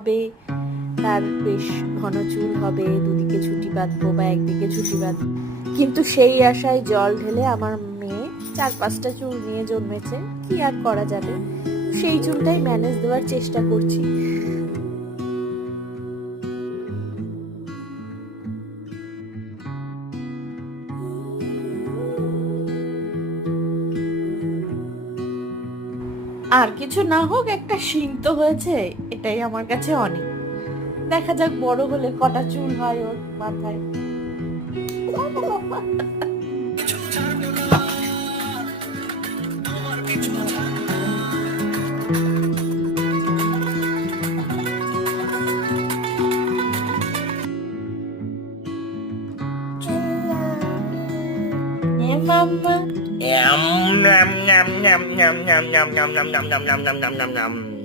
হবে, তার বেশ ঘন চুল হবে, দুদিকে ছুটি বাঁধবো বা একদিকে ছুটি বাঁধবো। কিন্তু সেই আশায় জল ঢেলে আমার মেয়ে 4-5টা চুল নিয়ে জন্মেছে, কি আর করা যাবে, সেই চুলটাই ম্যানেজ দেওয়ার চেষ্টা করছি। আর কিছু না হোক, একটা শিং তো হয়েছে, এটাই আমার কাছে অনেক। দেখা যাক বড় হলে কটা চুল হয় ওর মাথায়। এ মাম্মা, Yum, yum, yum, yum, yum, yum, yum, yum, yum, yum, yum, yum, yum, yum, yum.